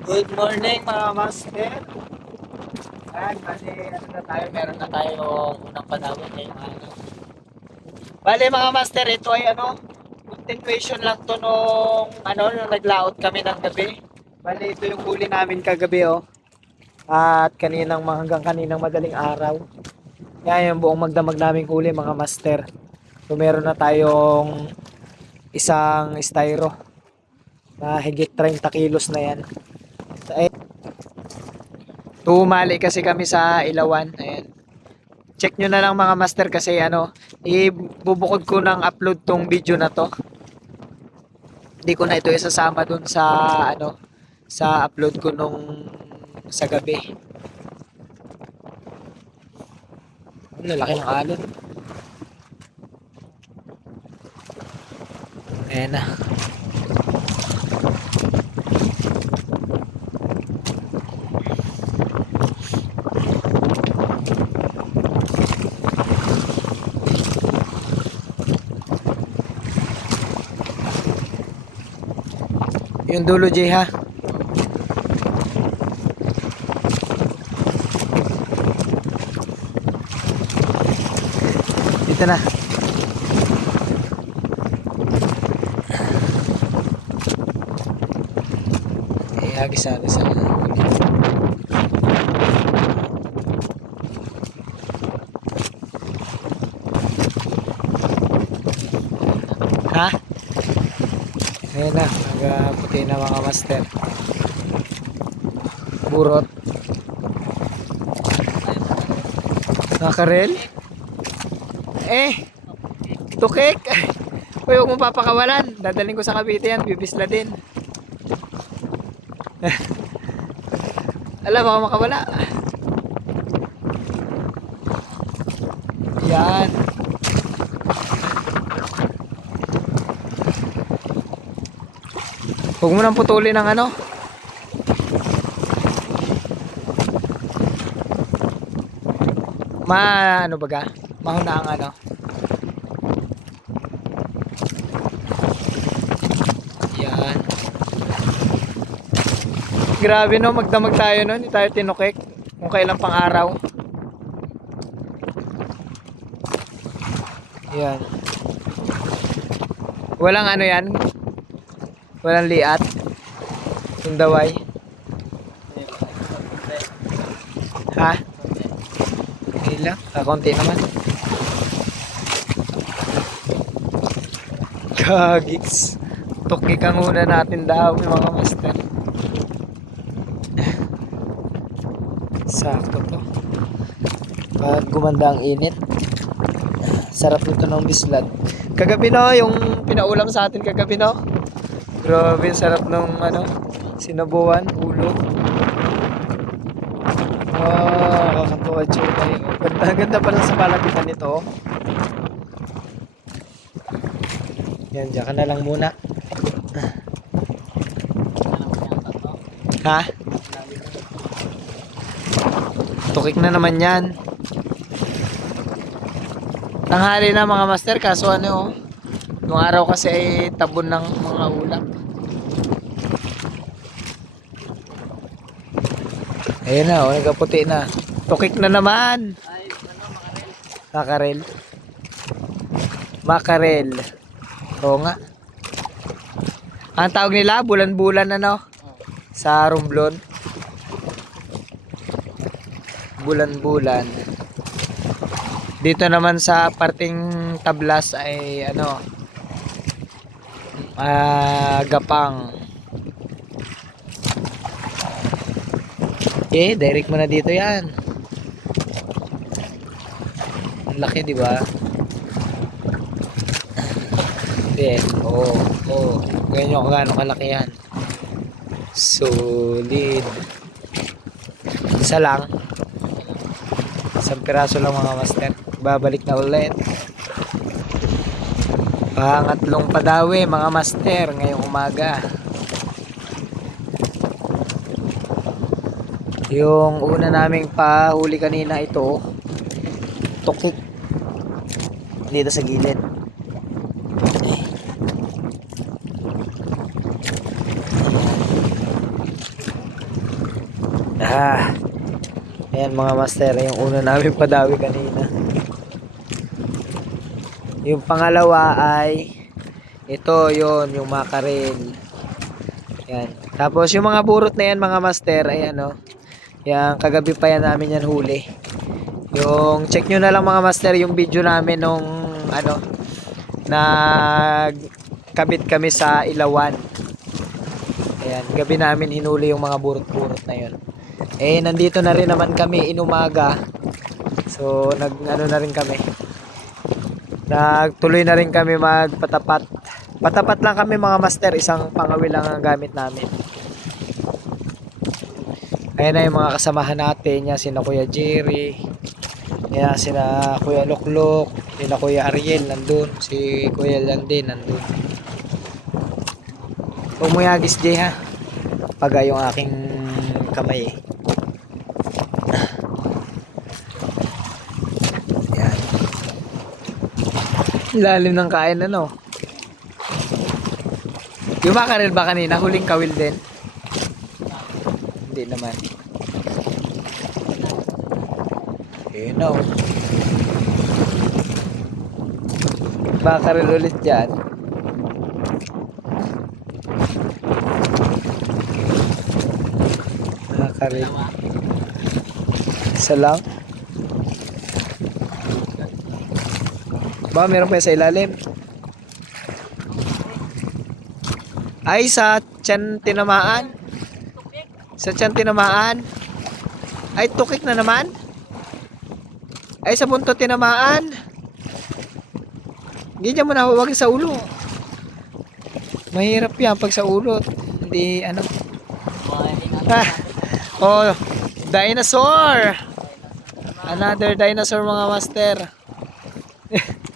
Good morning mga master. Ayan, bali ano na tayo, meron na tayo unang panahon ngayong araw. Bali mga master, ito ay ano, continuation lang to nung ano, nung naglaot kami ng gabi. Bali ito yung huli namin kagabi oh. At kaninang hanggang kaninang madaling araw. Yan yung buong magdamag naming huli mga master. So meron na tayong isang styro na higit 30 kilos na yan. So, eh, tumali kasi kami sa Ilawan. Ayan. Check nyo na lang mga master kasi ano, ibubukod ko ng upload tong video na to. Hindi ko na ito isasama dun sa ano, sa upload ko nung sa gabi. Ang lalaki ng alon. Ayan na. Yung dulo, Jay, ha? Dito na. Eh, hagis na sa Ha? Ayan na, nagputi na mga master. Burot. Nakarel? Eh, tukik. Uy, huwag mo papakawalan. Dadaling ko sa Cavite yan, bibisla din. Alam, baka makawala. Yan. Huwag mo nang putulin ng ano. Ma, ano baga? Mahuna ang ano. Yan. Grabe no, magdamag tayo no, hindi tayo tinukik. Kung kailan pang araw. Yan. Walang ano yan, Walang liat. Yung daway. Ha? Okay lang. Kakunti naman. Kagigs. Tuki ka muna natin daw mga master. Sakto to. Pag gumanda ang init. Sarap nito ng bislad. Kagabi no, yung pinaulam sa atin kagabi no. Grabe, sarap ng ano, sinabuan, ulo. Wow, kakatuwa tsura yun. Ganda, ganda pala sa palapitan nito. oh. Yan, dyan ka na lang muna. Ha? Tukik na naman yan. Tanghali na mga master, kaso ano oh. Yung araw kasi ay tabon ng mga ulap. Ayan na, oh, nagkaputi na. Tukik na naman. Makarel. Makarel. Oo nga. Ang tawag nila, bulan-bulan ano? Sa Romblon. Bulan-bulan. Dito naman sa parting tablas ay ano, ah gapang. Eh, direct mo na dito yan. Ang laki, di ba? Hindi. Oo. Oh. Oh. Ganyan kung kalaki yan. Solid. Isa lang. Isang piraso lang mga master. Babalik na ulit. Pangatlong padawi mga master ngayong umaga. Yung una naming pahuli kanina ito, tukik. Dito sa gilid. Ah. Ayan mga master, yung una namin padawi kanina. Yung pangalawa ay ito yon yung makarel. Yan. Tapos yung mga burot na yan mga master, ay ano, yan kagabi pa yan namin yan huli. Yung check nyo na lang mga master yung video namin nung ano nag kabit kami sa Ilawan. Ayan, gabi namin hinuli yung mga burot-burot na yun. Eh, nandito na rin naman kami inumaga. So, nag ano na rin kami. Nagtuloy na rin kami magpatapat. Patapat lang kami mga master, isang pangawil lang ang gamit namin. Ayan na yung mga kasamahan natin, yan sina Kuya Jerry, yan sina Kuya Lukluk, sina Kuya Ariel nandun, si Kuya Lande nandun. Umuyagis Jay ha. Paga yung aking kamay. Yan. Lalim ng kain ano. Yung makarel ba kanina? Huling kawil din? Hindi naman. Eh no. Makarel ulit dyan. Makarel. Isa lang. Ba, meron pa sa ilalim. Ay, sa tiyan tinamaan. Sa tiyan tinamaan. Ay, tukik na naman. Ay, sa buntot tinamaan. Ganyan mo na huwag sa ulo. Mahirap yan pag sa ulo. Hindi, ano. Oh, dinosaur. Another dinosaur mga master.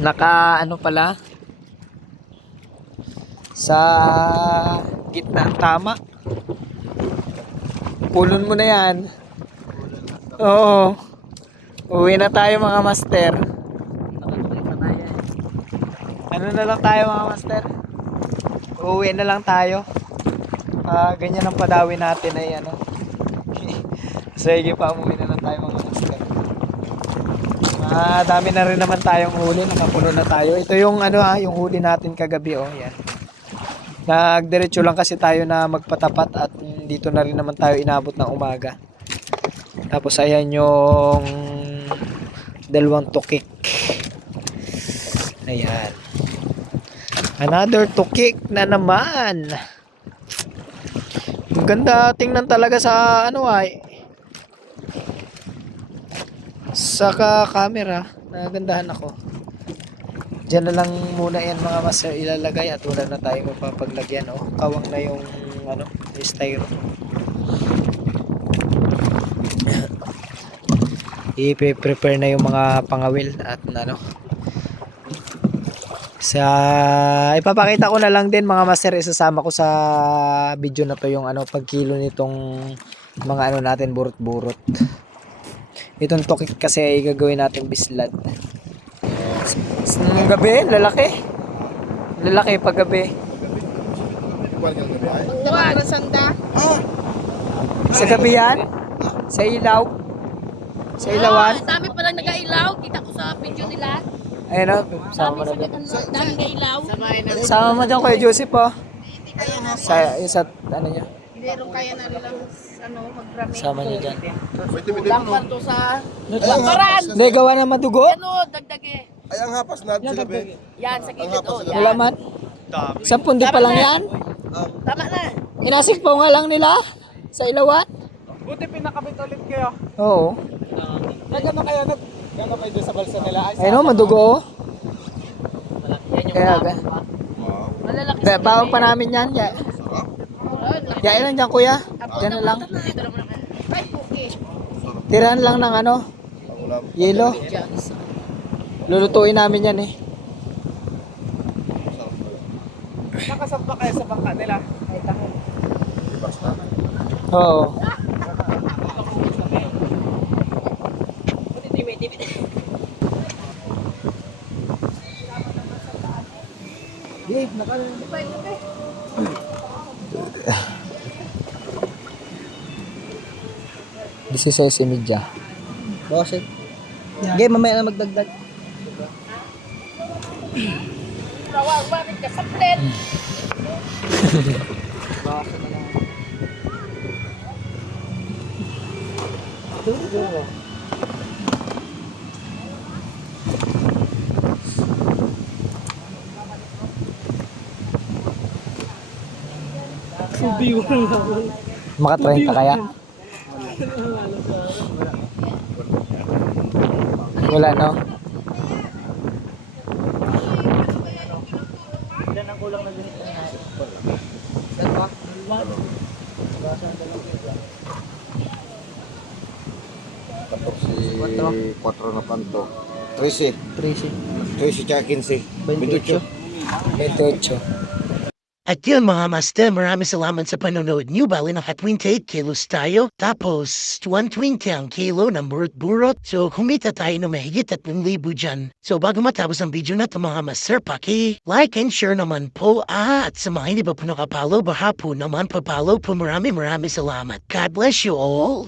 Naka ano pala? Sa gitna tama. Pulon mo na 'yan. Oo. Uwi na tayo mga master. Ano na lang tayo mga master? Uwi na lang tayo. Ah, ganyan ang padawi natin ay ano. Sige pa, umuwi na lang tayo mga master. Ah, dami na rin naman tayong huli, nakapuno na tayo. Ito yung ano ha, yung huli natin kagabi oh, yan. Nagdiretso lang kasi tayo na magpatapat at dito na rin naman tayo inabot ng umaga. Tapos ayan yung dalawang tukik. Ayan. Another tukik na naman. Ang ganda tingnan talaga sa ano ay sa camera nagandahan ako Diyan na lang muna yan mga master ilalagay at wala na tayo mapapaglagyan oh. Kawang na yung ano, styro. I-prepare na yung mga pangawil at ano. Sa ipapakita ko na lang din mga master isasama ko sa video na to yung ano pagkilo nitong mga ano natin burot-burot. Itong tokik kasi ay gagawin natin bislad. Ng gabi, lalaki. Lalaki pag gabi. Sa gabi yan? Sa ilaw? Sa ilawan? Ah, dami palang nag-ailaw. Kita ko sa video nila. Ayun o, sama mo na Dami doon. sa dami nag-ailaw. Sama mo dyan Kuya Joseph po. Sa, sa, ano niya? Hindi rin kaya na nilang ano, mag-rami. Sama niya dyan. Lampan to sa Ayan, Paran! Hindi, gawa na madugo? Ano, dagdag eh. Ay, ang hapas natin sila, be. Yan, sa gilid oh. Wala Yan. man. Isang pundi pa lang yan. Tama na. Inasik po nga lang nila sa ilawan. Buti pinakabit ulit kayo. Oo. Nagano kayo, nag... Gano kayo doon sa balsa nila? Ay, Ayun o, madugo o. Kaya, kaya. Malalaki Kaya bawang pa namin yan. Ya, yain lang dyan kuya. Dyan na lang. Ay. Tirahan lang ng ano, yelo. Lulutuin namin yan eh. nakasampa kayo sa bangka nila. Basta. Oo. 16 media. Bossing. Game, mamaya na magdagdag. Tawag, bakit ka sa plate? Maka 30 kaya? Wala no? Tapos si 4 na panto. 13. 13. 13 tsaka 15. 28. 28. At yun mga master, maraming salamat sa panonood nyo. Bali naka 28 kilos tayo. Tapos 120 ang kilo ng burot-burot. So kumita tayo ng mahigit at 1,000 dyan. So bago matapos ang video na ito mga master, paki like and share naman po. Ah, at sa mga hindi pa po nakapalo, baka po naman papalo po. Maraming maraming salamat. God bless you all.